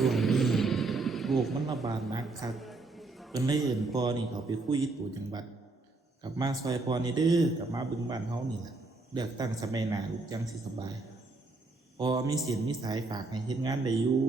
ช่วงนี้โรคมันระบาดหนักคักเพิ่นเลยเอิ้นพ่อนี่เขาไปคุยตู่จังหวัดกลับมาช่วยพ่อนี่เด้อกลับมาเบิ่งบ้านเฮานี่ล่ะเลือกตั้งสมัยหน้าลูกจังสิสบายพ่อมีศีลมีสายฝากให้เฮ็ดงานได้อยู่